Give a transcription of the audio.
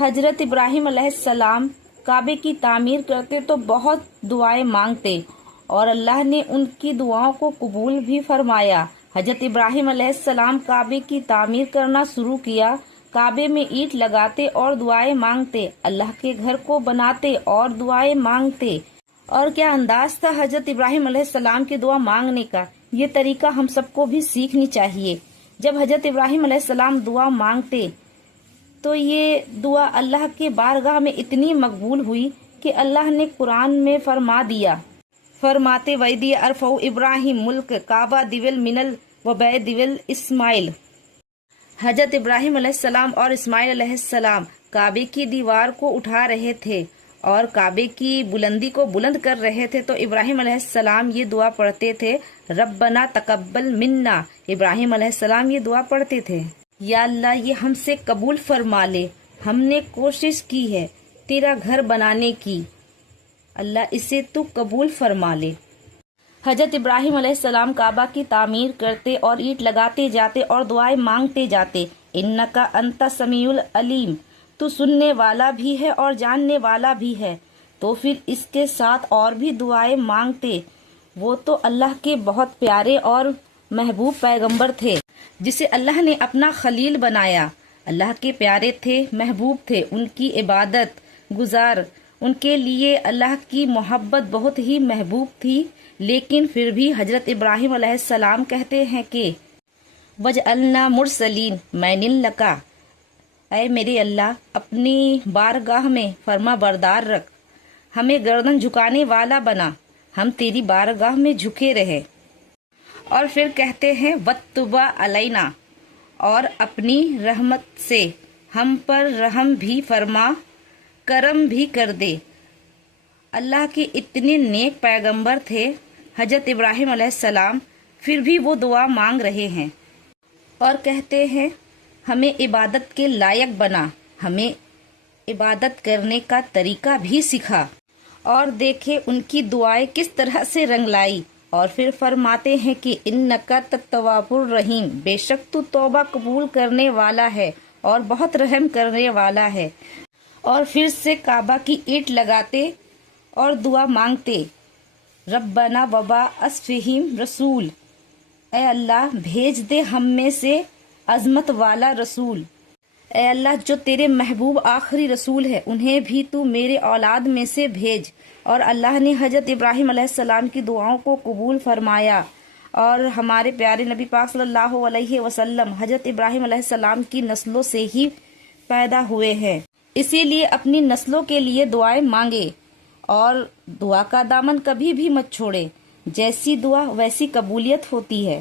حضرت ابراہیم علیہ السلام کعبے کی تعمیر کرتے تو بہت دعائیں مانگتے اور اللہ نے ان کی دعاؤں کو قبول بھی فرمایا۔ حضرت ابراہیم علیہ السلام کعبے کی تعمیر کرنا شروع کیا، کعبے میں اینٹ لگاتے اور دعائیں مانگتے، اللہ کے گھر کو بناتے اور دعائیں مانگتے۔ اور کیا انداز تھا حضرت ابراہیم علیہ السلام کی دعا مانگنے کا، یہ طریقہ ہم سب کو بھی سیکھنی چاہیے۔ جب حضرت ابراہیم علیہ السلام دعا مانگتے تو یہ دعا اللہ کے بارگاہ میں اتنی مقبول ہوئی کہ اللہ نے قرآن میں فرماتے وَإِذْ يَرْفَعُ إِبْرَاهِيمُ الْكَعْبَةَ دِوَلْ مِنَ الْوَبَيْدِ وَالْإِسْمَاعِيلُ۔ حضرت ابراہیم علیہ السلام اور اسماعیل علیہ السلام کعبے کی دیوار کو اٹھا رہے تھے اور کعبے کی بلندی کو بلند کر رہے تھے تو ابراہیم علیہ السلام یہ دعا پڑھتے تھے، ربنا تقبل منا۔ ابراہیم علیہ السلام یہ دعا پڑھتے تھے، یا اللہ یہ ہم سے قبول فرما لے، ہم نے کوشش کی ہے تیرا گھر بنانے کی، اللہ اسے تو قبول فرما لے۔ حضرت ابراہیم علیہ السلام کعبہ کی تعمیر کرتے اور اینٹ لگاتے جاتے اور دعائیں مانگتے جاتے، انکا انت سمیع العلیم، تو سننے والا بھی ہے اور جاننے والا بھی ہے۔ تو پھر اس کے ساتھ اور بھی دعائیں مانگتے۔ وہ تو اللہ کے بہت پیارے اور محبوب پیغمبر تھے جسے اللہ نے اپنا خلیل بنایا، اللہ کے پیارے تھے، محبوب تھے، ان کی عبادت گزار، ان کے لیے اللہ کی محبت بہت ہی محبوب تھی، لیکن پھر بھی حضرت ابراہیم علیہ السلام کہتے ہیں کہ وَجْعَلْنَا مُرْسَلِينَ مَعٍ لَكَ، اے میرے اللہ اپنی بارگاہ میں فرما بردار رکھ، ہمیں گردن جھکانے والا بنا، ہم تیری بارگاہ میں جھکے رہے۔ اور پھر کہتے ہیں وَتُبْ عَلَيْنَا، اور اپنی رحمت سے ہم پر رحم بھی فرما، کرم بھی کر دے۔ اللہ کے اتنے نیک پیغمبر تھے حضرت ابراہیم علیہ السلام، پھر بھی وہ دعا مانگ رہے ہیں اور کہتے ہیں ہمیں عبادت کے لائق بنا، ہمیں عبادت کرنے کا طریقہ بھی سکھا۔ اور دیکھے ان کی دعائیں کس طرح سے رنگ لائی، اور پھر فرماتے ہیں کہ انکا التواب الرحیم، بے شک تو توبہ قبول کرنے والا ہے اور بہت رحم کرنے والا ہے۔ اور پھر سے کعبہ کی اینٹ لگاتے اور دعا مانگتے، ربنا وبعث فیہم رسول، اے اللہ بھیج دے ہم میں سے عظمت والا رسول، اے اللہ جو تیرے محبوب آخری رسول ہے انہیں بھی تو میرے اولاد میں سے بھیج۔ اور اللہ نے حضرت ابراہیم علیہ السلام کی دعاؤں کو قبول فرمایا، اور ہمارے پیارے نبی پاک صلی اللہ علیہ وسلم حضرت ابراہیم علیہ السلام کی نسلوں سے ہی پیدا ہوئے ہیں، اسی لیے اپنی نسلوں کے لیے دعائیں مانگے اور دعا کا دامن کبھی بھی مت چھوڑے، جیسی دعا ویسی قبولیت ہوتی ہے۔